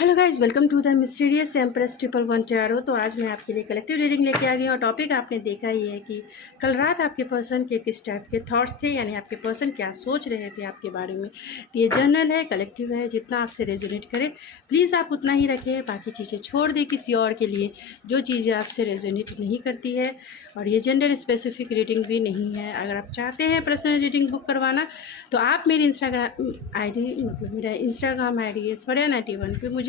Hello guys, welcome to the mysterious empress 11 tarot. तो आज मैं आपके लिए कलेक्टिव रीडिंग लेके आ गई हूँ और टॉपिक आपने देखा ही है कि कल रात आपके पर्सन के किस टाइप के थॉट्स थे, यानी आपके पर्सन क्या सोच रहे थे आपके बारे में। तो ये जर्नल है, कलेक्टिव है, जितना आपसे रेजोनेट करे प्लीज़ आप उतना ही रखें, बाकी चीज़ें छोड़ दें किसी और के लिए जो चीज़ें आपसे रेजोनेट नहीं करती है। और ये जेंडर स्पेसिफिक रीडिंग भी नहीं है। अगर आप चाहते हैं पर्सनल रीडिंग बुक करवाना तो आप मेरी मेरा इंस्टाग्राम आई डी है स्वरिया91 पे मुझे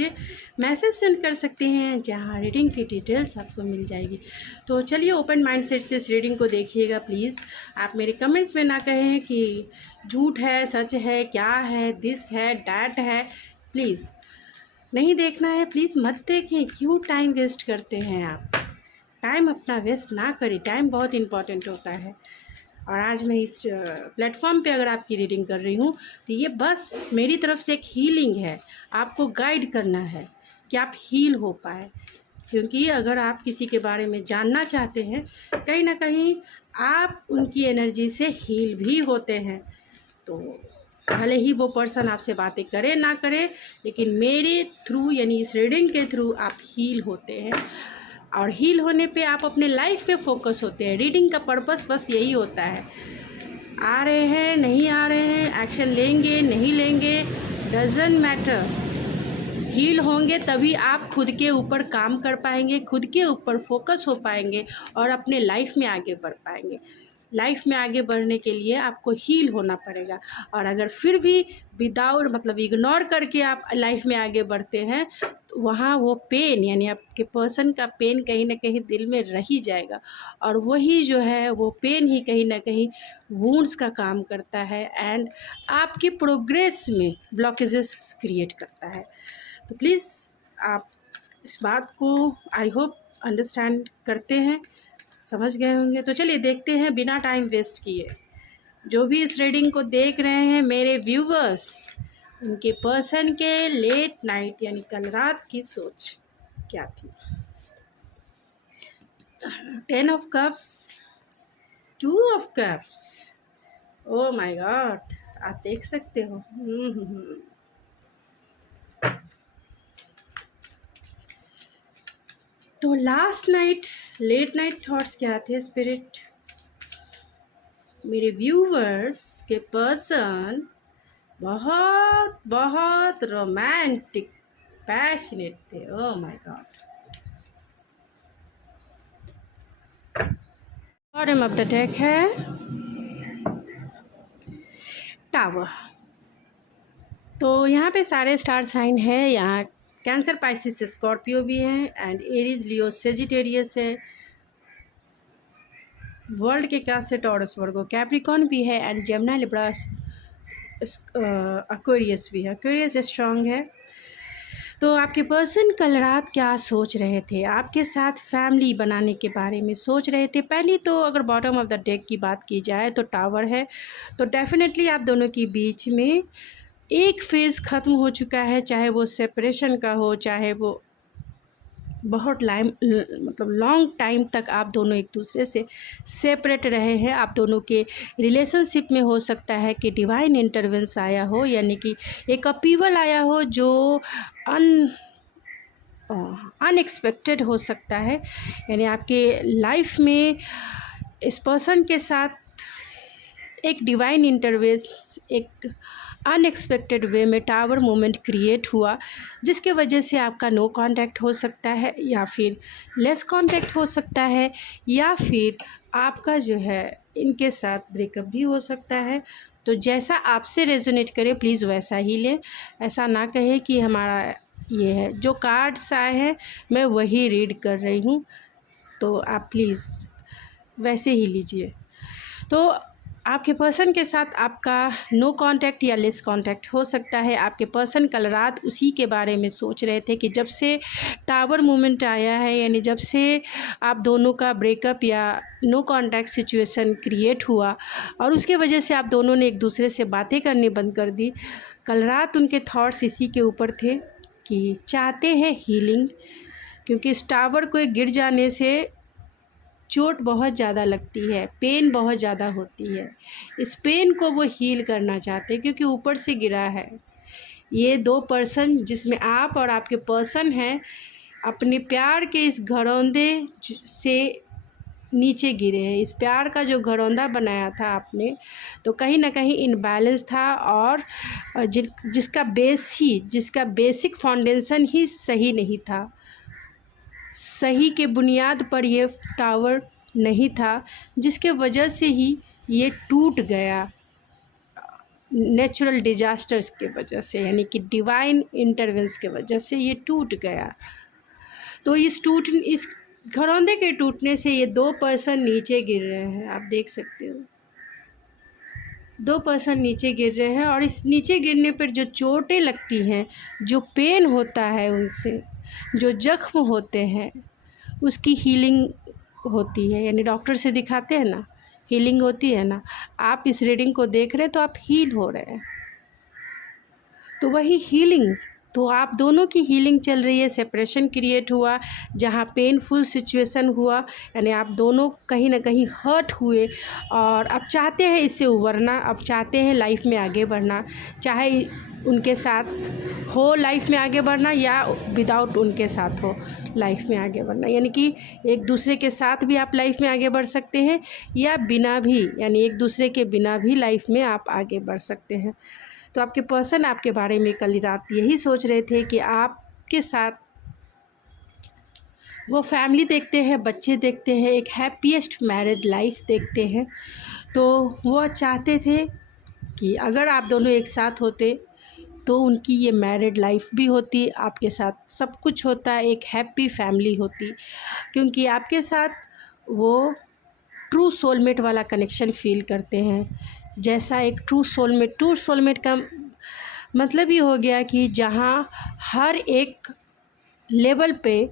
मैसेज सेंड कर सकते हैं, जहाँ रीडिंग की डिटेल्स आपको मिल जाएगी। तो चलिए ओपन माइंडसेट से इस रीडिंग को देखिएगा प्लीज़। आप मेरे कमेंट्स में ना कहें कि झूठ है, सच है, क्या है, दिस है, डैट है। प्लीज़ नहीं देखना है, प्लीज़ मत देखें। क्यों टाइम वेस्ट करते हैं आप? टाइम अपना वेस्ट ना करें, टाइम बहुत इम्पॉर्टेंट होता है। और आज मैं इस प्लेटफॉर्म पे अगर आपकी रीडिंग कर रही हूँ तो ये बस मेरी तरफ से एक हीलिंग है। आपको गाइड करना है कि आप हील हो पाए, क्योंकि अगर आप किसी के बारे में जानना चाहते हैं, कहीं ना कहीं आप उनकी एनर्जी से हील भी होते हैं। तो भले ही वो पर्सन आपसे बातें करे ना करे, लेकिन मेरे थ्रू यानी इस रीडिंग के थ्रू आप हील होते हैं। और हील होने पे आप अपने लाइफ पे फोकस होते हैं। रीडिंग का पर्पस बस यही होता है। आ रहे हैं, नहीं आ रहे हैं, एक्शन लेंगे, नहीं लेंगे, डजंट मैटर। हील होंगे तभी आप खुद के ऊपर काम कर पाएंगे, खुद के ऊपर फोकस हो पाएंगे और अपने लाइफ में आगे बढ़ पाएंगे। लाइफ में आगे बढ़ने के लिए आपको हील होना पड़ेगा। और अगर फिर भी विदाउट इग्नोर करके आप लाइफ में आगे बढ़ते हैं तो वहाँ वो पेन यानी आपके पर्सन का पेन कहीं ना कहीं दिल में रह ही जाएगा। और वही जो है वो पेन ही कहीं ना कहीं वुंड्स का काम करता है एंड आपकी प्रोग्रेस में ब्लॉकेजेस क्रिएट करता है। तो प्लीज़ आप इस बात को आई होप अंडरस्टैंड करते हैं, समझ गए होंगे। तो चलिए देखते हैं बिना टाइम वेस्ट किए। जो भी इस रीडिंग को देख रहे हैं मेरे व्यूवर्स, उनके पर्सन के लेट नाइट यानी कल रात की सोच क्या थी। 10 of cups, 2 of cups, oh my god, आप देख सकते हो। तो last night late night thoughts क्या थे स्पिरिट? मेरे व्यूवर्स के पर्सन बहुत बहुत रोमांटिक पैशनेट थे। Oh my God. Bottom of the deck है टावर। तो यहाँ पे सारे स्टार साइन है। यहाँ कैंसर, पाइसिस, स्कॉर्पियो भी है एंड एरीज, लियो, सेजिटेरियस है। वर्ल्ड के क्या से टॉरस, वर्गो, कैप्रिकॉन भी है एंड जेमिनी, लिब्रा, एक्वेरियस भी है। एक्वेरियस स्ट्रांग है। तो आपके पर्सन कल रात क्या सोच रहे थे? आपके साथ फैमिली बनाने के बारे में सोच रहे थे। पहली तो अगर बॉटम ऑफ द डेक की बात की जाए तो टावर है। तो डेफिनेटली आप दोनों के बीच में एक फेज़ ख़त्म हो चुका है, चाहे वो सेपरेशन का हो, चाहे वो बहुत लॉन्ग टाइम तक आप दोनों एक दूसरे से सेपरेट रहे हैं। आप दोनों के रिलेशनशिप में हो सकता है कि डिवाइन इंटरवेंस आया हो, यानी कि एक अपीवल आया हो जो अनएक्सपेक्टेड हो सकता है। यानी आपके लाइफ में इस पर्सन के साथ एक डिवाइन इंटरवेंस, एक अनएक्सपेक्टेड वे में टावर मोमेंट क्रिएट हुआ, जिसके वजह से आपका नो कांटेक्ट हो सकता है या फिर लेस कांटेक्ट हो सकता है, या फिर आपका जो है इनके साथ ब्रेकअप भी हो सकता है। तो जैसा आपसे रेजोनेट करे प्लीज़ वैसा ही लें। ऐसा ना कहें कि हमारा ये है। जो कार्ड्स आए हैं मैं वही रीड कर रही हूँ, तो आप प्लीज़ वैसे ही लीजिए। तो आपके पर्सन के साथ आपका नो कांटेक्ट या लेस कांटेक्ट हो सकता है। आपके पर्सन कल रात उसी के बारे में सोच रहे थे कि जब से टावर मोमेंट आया है, यानी जब से आप दोनों का ब्रेकअप या नो कांटेक्ट सिचुएशन क्रिएट हुआ और उसके वजह से आप दोनों ने एक दूसरे से बातें करनी बंद कर दी, कल रात उनके थॉट्स इसी के ऊपर थे कि चाहते हैं हीलिंग, क्योंकि इस टावर को गिर जाने से चोट बहुत ज़्यादा लगती है, पेन बहुत ज़्यादा होती है। इस पेन को वो हील करना चाहते हैं क्योंकि ऊपर से गिरा है। ये दो पर्सन जिसमें आप और आपके पर्सन हैं, अपने प्यार के इस घरौंदे से नीचे गिरे हैं। इस प्यार का जो घरौंदा बनाया था आपने, तो कहीं ना कहीं इनबैलेंस था, और जिसका बेसिक फाउंडेशन ही सही नहीं था, सही के बुनियाद पर ये टावर नहीं था, जिसके वजह से ही ये टूट गया नेचुरल डिजास्टर्स के वजह से, यानी कि डिवाइन इंटरवेंस के वजह से ये टूट गया। तो इस घरौंदे के टूटने से ये दो पर्सन नीचे गिर रहे हैं, आप देख सकते हो, दो पर्सन नीचे गिर रहे हैं। और इस नीचे गिरने पर जो चोटें लगती हैं, जो पेन होता है उनसे, जो जख्म होते हैं, उसकी हीलिंग होती है। यानी डॉक्टर से दिखाते हैं ना, हीलिंग होती है ना, आप इस रीडिंग को देख रहे हैं तो आप हील हो रहे हैं, तो वही हीलिंग, तो आप दोनों की हीलिंग चल रही है। सेपरेशन क्रिएट हुआ, जहाँ पेनफुल सिचुएशन हुआ, यानी आप दोनों कहीं ना कहीं हर्ट हुए, और अब चाहते हैं इससे उबरना, अब चाहते हैं लाइफ में आगे बढ़ना, चाहे उनके साथ हो लाइफ में आगे बढ़ना या विदाउट उनके साथ हो लाइफ में आगे बढ़ना। यानी कि एक दूसरे के साथ भी आप लाइफ में आगे बढ़ सकते हैं, या बिना भी, यानी एक दूसरे के बिना भी लाइफ में आप आगे बढ़ सकते हैं। तो आपके पर्सन आपके बारे में कल रात यही सोच रहे थे कि आपके साथ वो फैमिली देखते हैं, बच्चे देखते हैं, एक हैप्पीएस्ट मैरिड लाइफ देखते हैं। तो वो चाहते थे कि अगर आप दोनों एक साथ होते तो उनकी ये मैरिड लाइफ भी होती, आपके साथ सब कुछ होता, एक हैप्पी फैमिली होती, क्योंकि आपके साथ वो ट्रू सोलमेट वाला कनेक्शन फील करते हैं। जैसा एक ट्रू सोलमेट का मतलब ये हो गया कि जहाँ हर एक लेवल पे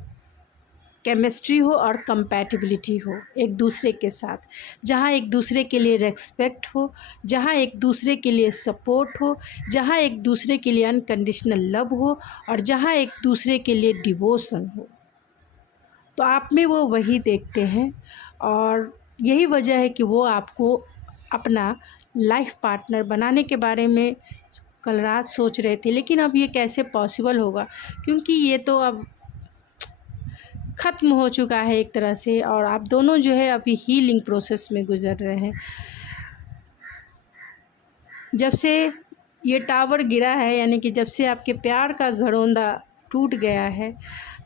केमिस्ट्री हो और कंपैटिबिलिटी हो एक दूसरे के साथ, जहाँ एक दूसरे के लिए रेस्पेक्ट हो, जहाँ एक दूसरे के लिए सपोर्ट हो, जहाँ एक दूसरे के लिए अनकंडीशनल लव हो, और जहाँ एक दूसरे के लिए डिवोशन हो। तो आप में वो वही देखते हैं, और यही वजह है कि वो आपको अपना लाइफ पार्टनर बनाने के बारे में कल रात सोच रहे थे। लेकिन अब ये कैसे पॉसिबल होगा, क्योंकि ये तो अब ख़त्म हो चुका है एक तरह से, और आप दोनों जो है अभी हीलिंग प्रोसेस में गुजर रहे हैं। जब से ये टावर गिरा है, यानी कि जब से आपके प्यार का घरौंदा टूट गया है,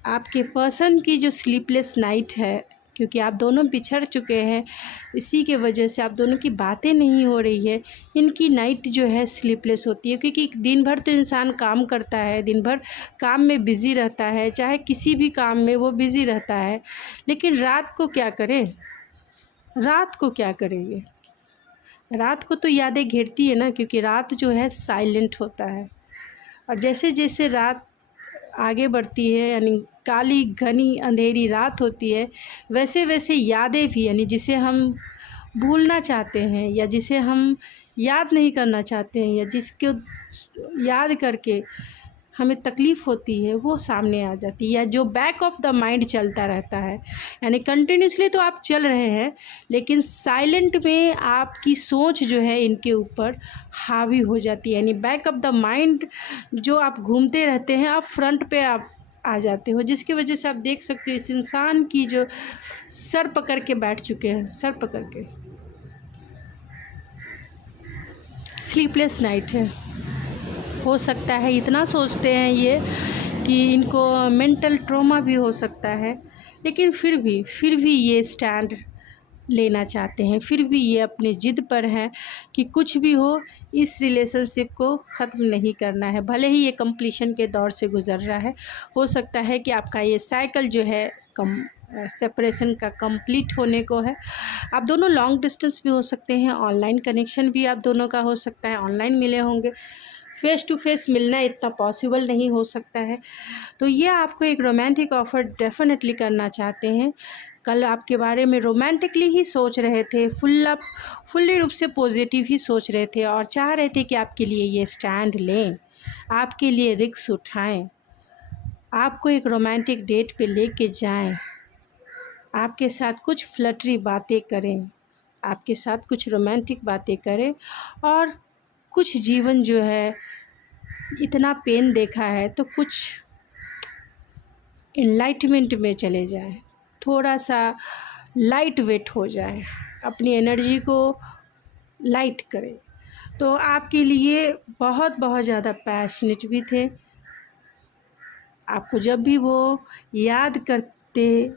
आपके पर्सन की जो स्लीपलेस नाइट है, क्योंकि आप दोनों बिछड़ चुके हैं, इसी के वजह से आप दोनों की बातें नहीं हो रही है, इनकी नाइट जो है स्लीपलेस होती है। क्योंकि दिन भर तो इंसान काम करता है, दिन भर काम में बिज़ी रहता है, चाहे किसी भी काम में वो बिज़ी रहता है, लेकिन रात को क्या करें, रात को क्या करेंगे, रात को तो यादें घेरती है ना, क्योंकि रात जो है साइलेंट होता है। और जैसे जैसे रात आगे बढ़ती है, यानी काली घनी अंधेरी रात होती है, वैसे वैसे यादें भी, यानी जिसे हम भूलना चाहते हैं, या जिसे हम याद नहीं करना चाहते हैं, या जिसको याद करके हमें तकलीफ़ होती है, वो सामने आ जाती है, या जो बैक ऑफ द माइंड चलता रहता है। यानी कंटिन्यूसली तो आप चल रहे हैं, लेकिन साइलेंट में आपकी सोच जो है इनके ऊपर हावी हो जाती है। यानी बैक ऑफ द माइंड जो आप घूमते रहते हैं, आप फ्रंट पे आप आ जाते हो, जिसकी वजह से आप देख सकते हो इस इंसान की जो सर पकड़ के बैठ चुके हैं, सर पकड़ के स्लीपलेस नाइट है। हो सकता है इतना सोचते हैं ये कि इनको मेंटल ट्रॉमा भी हो सकता है, लेकिन फिर भी ये स्टैंड लेना चाहते हैं, फिर भी ये अपने ज़िद पर हैं कि कुछ भी हो इस रिलेशनशिप को ख़त्म नहीं करना है, भले ही ये कंप्लीशन के दौर से गुज़र रहा है। हो सकता है कि आपका ये साइकिल जो है सेपरेशन का कंप्लीट होने को है। आप दोनों लॉन्ग डिस्टेंस भी हो सकते हैं, ऑनलाइन कनेक्शन भी आप दोनों का हो सकता है, ऑनलाइन मिले होंगे, फेस टू फेस मिलना इतना पॉसिबल नहीं हो सकता है। तो ये आपको एक रोमांटिक ऑफ़र डेफिनेटली करना चाहते हैं। कल आपके बारे में रोमांटिकली ही सोच रहे थे, फुल्ली रूप से पॉजिटिव ही सोच रहे थे, और चाह रहे थे कि आपके लिए ये स्टैंड लें, आपके लिए रिस्क उठाएं, आपको एक रोमांटिक डेट पे लेके जाएं, आपके साथ कुछ फ्लटरी बातें करें, आपके साथ कुछ रोमांटिक बातें करें, और कुछ जीवन जो है इतना पेन देखा है तो कुछ इनलाइटमेंट में चले जाएं, थोड़ा सा लाइट वेट हो जाए, अपनी एनर्जी को लाइट करें। तो आपके लिए बहुत बहुत ज़्यादा पैशनेट भी थे। आपको जब भी वो याद करते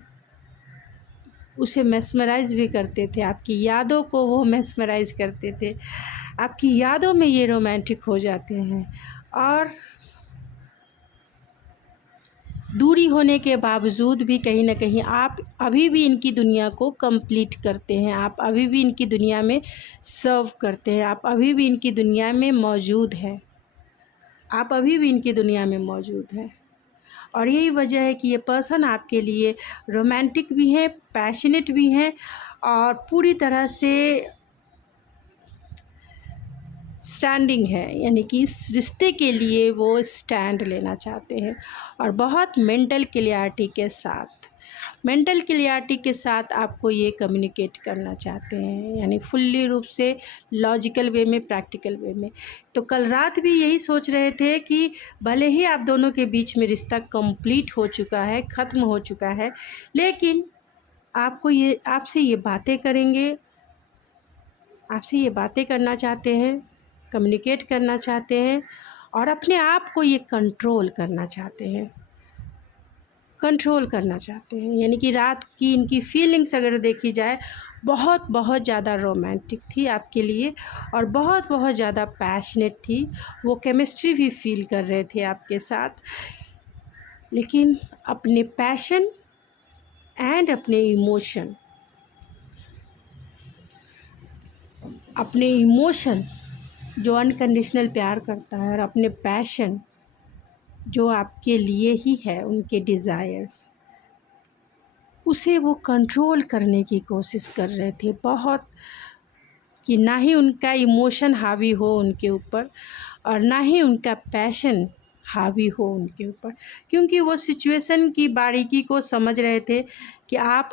उसे मेस्मराइज़ भी करते थे, आपकी यादों को वो मेस्मराइज़ करते थे, आपकी यादों में ये रोमांटिक हो जाते हैं। और दूरी होने के बावजूद भी कहीं ना कहीं आप अभी भी इनकी दुनिया को कंप्लीट करते हैं, आप अभी भी इनकी दुनिया में सर्व करते हैं, आप अभी भी इनकी दुनिया में मौजूद हैं, आप अभी भी इनकी दुनिया में मौजूद हैं। और यही वजह है कि ये पर्सन आपके लिए रोमांटिक भी हैं, पैशनेट भी हैं और पूरी तरह से स्टैंडिंग है, यानी कि इस रिश्ते के लिए वो स्टैंड लेना चाहते हैं। और बहुत मेंटल क्लियरिटी के साथ आपको ये कम्युनिकेट करना चाहते हैं, यानी फुल्ली रूप से लॉजिकल वे में, प्रैक्टिकल वे में। तो कल रात भी यही सोच रहे थे कि भले ही आप दोनों के बीच में रिश्ता कंप्लीट हो चुका है, ख़त्म हो चुका है, लेकिन आपसे ये बातें करेंगे, आपसे ये बातें करना चाहते हैं, कम्युनिकेट करना चाहते हैं और अपने आप को ये कंट्रोल करना चाहते हैं, यानी कि रात की इनकी फीलिंग्स अगर देखी जाए बहुत बहुत ज़्यादा रोमांटिक थी आपके लिए और बहुत बहुत ज़्यादा पैशनेट थी। वो केमिस्ट्री भी फील कर रहे थे आपके साथ, लेकिन अपने पैशन एंड अपने इमोशन जो अनकंडीशनल प्यार करता है और अपने पैशन जो आपके लिए ही है, उनके डिज़ायर्स, उसे वो कंट्रोल करने की कोशिश कर रहे थे बहुत, कि ना ही उनका इमोशन हावी हो उनके ऊपर और ना ही उनका पैशन हावी हो उनके ऊपर, क्योंकि वो सिचुएशन की बारीकी को समझ रहे थे कि आप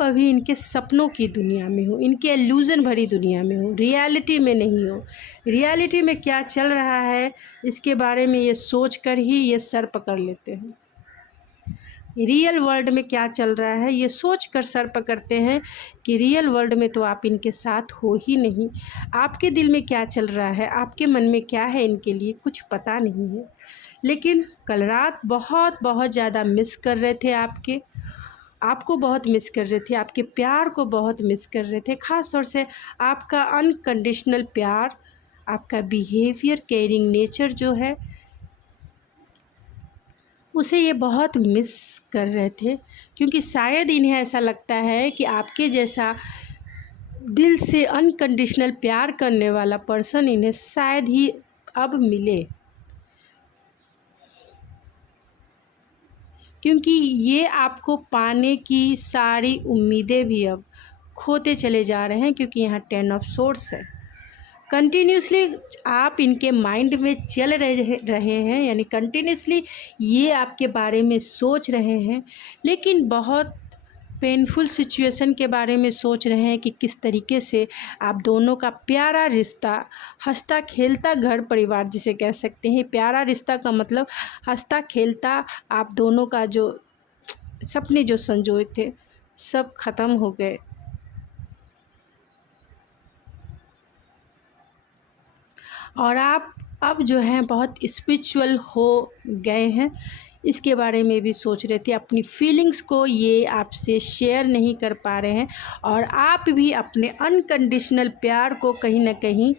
अभी इनके सपनों की दुनिया में हो, इनके इल्यूज़न भरी दुनिया में हो, रियलिटी में नहीं हो। रियलिटी में क्या चल रहा है इसके बारे में ये सोच कर ही ये सर पकड़ लेते हैं। रियल वर्ल्ड में क्या चल रहा है ये सोच कर सर पकड़ते हैं कि रियल वर्ल्ड में तो आप इनके साथ हो ही नहीं। आपके दिल में क्या चल रहा है, आपके मन में क्या है, इनके लिए कुछ पता नहीं है। लेकिन कल रात बहुत बहुत ज़्यादा मिस कर रहे थे, आपको बहुत मिस कर रहे थे, आपके प्यार को बहुत मिस कर रहे थे, ख़ास तौर से आपका अनकंडीशनल प्यार, आपका बिहेवियर, केयरिंग नेचर जो है उसे ये बहुत मिस कर रहे थे। क्योंकि शायद इन्हें ऐसा लगता है कि आपके जैसा दिल से अनकंडीशनल प्यार करने वाला पर्सन इन्हें शायद ही अब मिले, क्योंकि ये आपको पाने की सारी उम्मीदें भी अब खोते चले जा रहे हैं। क्योंकि यहाँ 10 ऑफ सोर्ड्स है, कंटिन्यूसली आप इनके माइंड में चल रहे हैं, यानी कंटिन्यूसली ये आपके बारे में सोच रहे हैं, लेकिन बहुत पेनफुल सिचुएशन के बारे में सोच रहे हैं कि किस तरीके से आप दोनों का प्यारा रिश्ता, हंसता खेलता घर परिवार जिसे कह सकते हैं। प्यारा रिश्ता का मतलब हंसता खेलता आप दोनों का जो सपने जो संजोए थे सब ख़त्म हो गए। और आप अब जो हैं बहुत स्पिरिचुअल हो गए हैं, इसके बारे में भी सोच रहे थे। अपनी फीलिंग्स को ये आपसे शेयर नहीं कर पा रहे हैं और आप भी अपने अनकंडीशनल प्यार को कहीं ना कहीं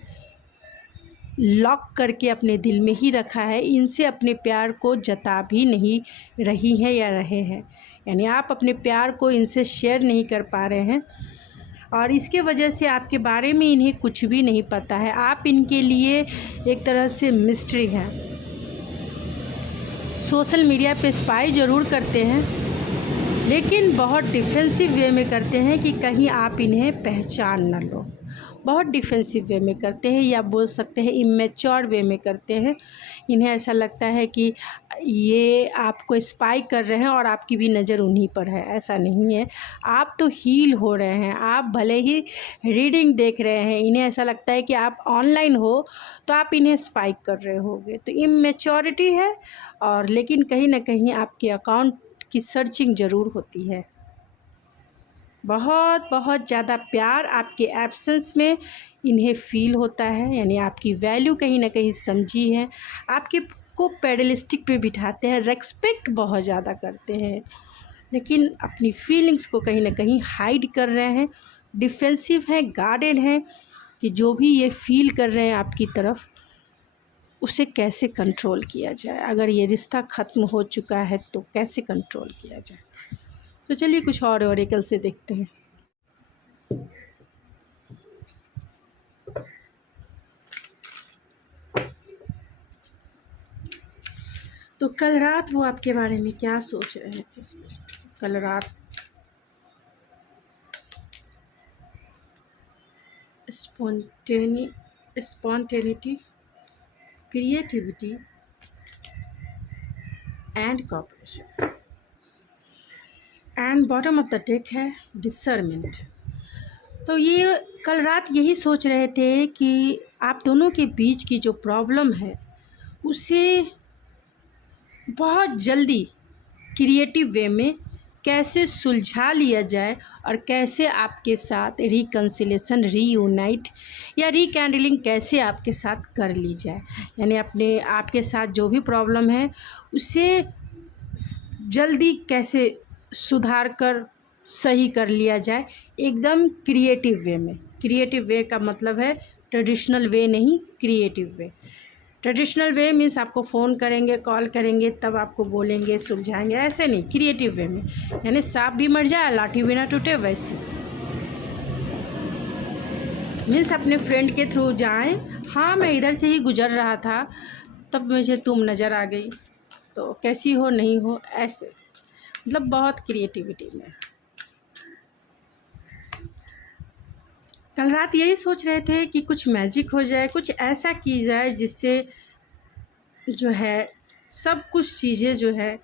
लॉक करके अपने दिल में ही रखा है। इनसे अपने प्यार को जता भी नहीं रही हैं या रहे हैं, यानी आप अपने प्यार को इनसे शेयर नहीं कर पा रहे हैं और इसके वजह से आपके बारे में इन्हें कुछ भी नहीं पता है। आप इनके लिए एक तरह से मिस्ट्री हैं। सोशल मीडिया पे स्पाई ज़रूर करते हैं, लेकिन बहुत डिफेंसिव वे में करते हैं कि कहीं आप इन्हें पहचान न लो। बहुत डिफेंसिव वे में करते हैं, या बोल सकते हैं इमेच्योर वे में करते हैं। इन्हें ऐसा लगता है कि ये आपको स्पाई कर रहे हैं और आपकी भी नज़र उन्हीं पर है। ऐसा नहीं है, आप तो हील हो रहे हैं, आप भले ही रीडिंग देख रहे हैं, इन्हें ऐसा लगता है कि आप ऑनलाइन हो तो आप इन्हें स्पाई कर रहे होगे। तो इमेच्योरिटी है, और लेकिन कहीं ना कहीं आपके अकाउंट की सर्चिंग ज़रूर होती है। बहुत बहुत ज़्यादा प्यार आपके एब्सेंस में इन्हें फ़ील होता है, यानी आपकी वैल्यू कहीं ना कहीं समझी है, आपके को पेडलिस्टिक पे बिठाते हैं, रेस्पेक्ट बहुत ज़्यादा करते हैं, लेकिन अपनी फीलिंग्स को कहीं ना कहीं हाइड कर रहे हैं, डिफेंसिव हैं, गार्डेड हैं कि जो भी ये फ़ील कर रहे हैं आपकी तरफ उसे कैसे कंट्रोल किया जाए। अगर ये रिश्ता ख़त्म हो चुका है तो कैसे कंट्रोल किया जाए। तो चलिए कुछ और ओरेकल से देखते हैं। तो कल रात वो आपके बारे में क्या सोच रहे थे स्पिरिट? कल रात spontaneity, creativity and cooperation, and bottom of the deck है डिसर्नमेंट। तो ये कल रात यही सोच रहे थे कि आप दोनों के बीच की जो प्रॉब्लम है उसे बहुत जल्दी क्रिएटिव वे में कैसे सुलझा लिया जाए, और कैसे आपके साथ रिकन्सिलेशन, रीयूनाइट या रिकैंडलिंग कैसे आपके साथ कर ली जाए। यानी आपके साथ जो भी प्रॉब्लम है उसे जल्दी कैसे सुधार कर सही कर लिया जाए, एकदम क्रिएटिव वे में। क्रिएटिव वे का मतलब है ट्रेडिशनल वे नहीं, creative way. Traditional way means आपको फ़ोन करेंगे, कॉल करेंगे, तब आपको बोलेंगे, सुलझाएंगे, ऐसे नहीं। क्रिएटिव वे में यानी सांप भी मर जाए लाठी भी ना टूटे, वैसे मीन्स अपने फ्रेंड के थ्रू जाएं। हाँ, मैं इधर से ही गुजर रहा था तब मुझे तुम नज़र आ गई, तो कैसी हो, नहीं हो, ऐसे मतलब बहुत क्रिएटिविटी में। कल रात यही सोच रहे थे कि कुछ मैजिक हो जाए, कुछ ऐसा की जाए जिससे जो है सब कुछ चीज़ें जो है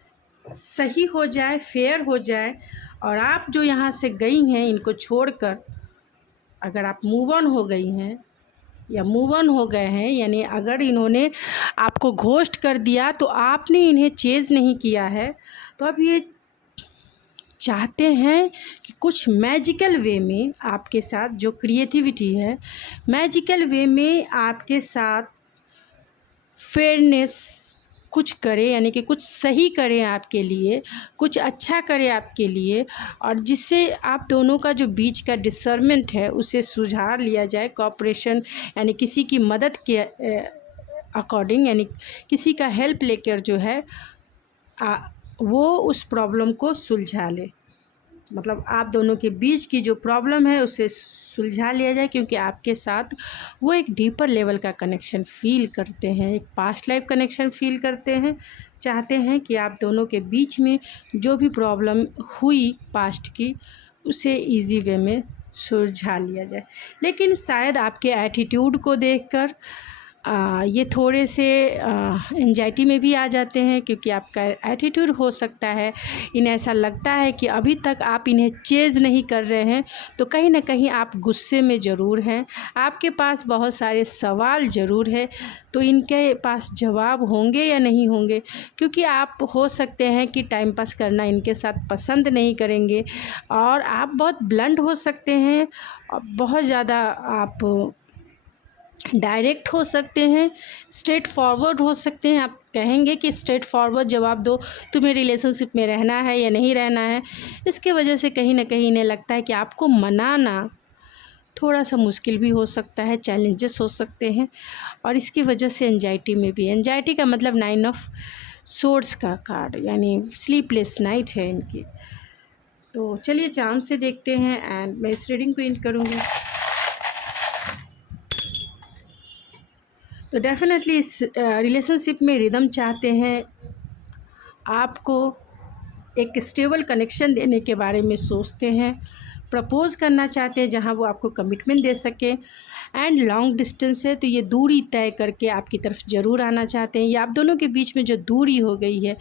सही हो जाए, फेयर हो जाए, और आप जो यहाँ से गई हैं इनको छोड़कर, अगर आप मूव ऑन हो गई हैं या मूव ऑन हो गए हैं, यानी अगर इन्होंने आपको घोस्ट कर दिया तो आपने इन्हें चेज नहीं किया है, तो अब ये चाहते हैं कि कुछ मैजिकल वे में आपके साथ जो क्रिएटिविटी है, मैजिकल वे में आपके साथ फेयरनेस कुछ करे, यानी कि कुछ सही करें आपके लिए, कुछ अच्छा करें आपके लिए, और जिससे आप दोनों का जो बीच का डिसर्नमेंट है उसे सुधार लिया जाए। कॉपरेशन यानी किसी की मदद के अकॉर्डिंग, यानी किसी का हेल्प लेकर जो है वो उस प्रॉब्लम को सुलझा ले। मतलब आप दोनों के बीच की जो प्रॉब्लम है उसे सुलझा लिया जाए, क्योंकि आपके साथ वो एक डीपर लेवल का कनेक्शन फ़ील करते हैं, एक पास्ट लाइफ कनेक्शन फ़ील करते हैं। चाहते हैं कि आप दोनों के बीच में जो भी प्रॉब्लम हुई पास्ट की उसे इजी वे में सुलझा लिया जाए। लेकिन शायद आपके एटीट्यूड को देखकर ये थोड़े से एंजाइटी में भी आ जाते हैं, क्योंकि आपका एटीट्यूड हो सकता है, इन्हें ऐसा लगता है कि अभी तक आप इन्हें चेज़ नहीं कर रहे हैं, तो कहीं ना कहीं आप गुस्से में ज़रूर हैं। आपके पास बहुत सारे सवाल ज़रूर है, तो इनके पास जवाब होंगे या नहीं होंगे, क्योंकि आप हो सकते हैं कि टाइम पास करना इनके साथ पसंद नहीं करेंगे, और आप बहुत ब्लंट हो सकते हैं, और बहुत ज़्यादा आप डायरेक्ट हो सकते हैं, स्ट्रेट फॉरवर्ड हो सकते हैं। आप कहेंगे कि स्ट्रेट फॉरवर्ड जवाब दो, तुम्हें रिलेशनशिप में रहना है या नहीं रहना है। इसके वजह से कहीं ना कहीं इन्हें लगता है कि आपको मनाना थोड़ा सा मुश्किल भी हो सकता है, चैलेंजेस हो सकते हैं, और इसकी वजह से एंजाइटी में भी। एंजाइटी का मतलब 9 ऑफ सोर्ड्स का कार्ड, यानी स्लीपलेस नाइट है इनकी। तो चलिए चार्म से देखते हैं, एंड मैं इस रीडिंग को एंड करूँगी। तो डेफिनेटली इस रिलेशनशिप में रिदम चाहते हैं, आपको एक स्टेबल कनेक्शन देने के बारे में सोचते हैं, प्रपोज़ करना चाहते हैं जहां वो आपको कमिटमेंट दे सके, एंड लॉन्ग डिस्टेंस है तो ये दूरी तय करके आपकी तरफ ज़रूर आना चाहते हैं, या आप दोनों के बीच में जो दूरी हो गई है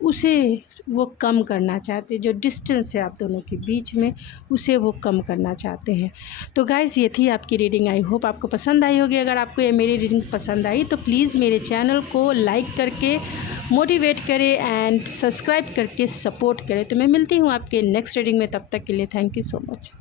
उसे वो कम करना चाहते हैं, जो डिस्टेंस है आप दोनों के बीच में उसे वो कम करना चाहते हैं। तो गाइज़ ये थी आपकी रीडिंग, आई होप आपको पसंद आई होगी। अगर आपको ये मेरी रीडिंग पसंद आई तो प्लीज़ मेरे चैनल को लाइक करके मोटिवेट करें एंड सब्सक्राइब करके सपोर्ट करें। तो मैं मिलती हूँ आपके नेक्स्ट रीडिंग में, तब तक के लिए थैंक यू सो मच।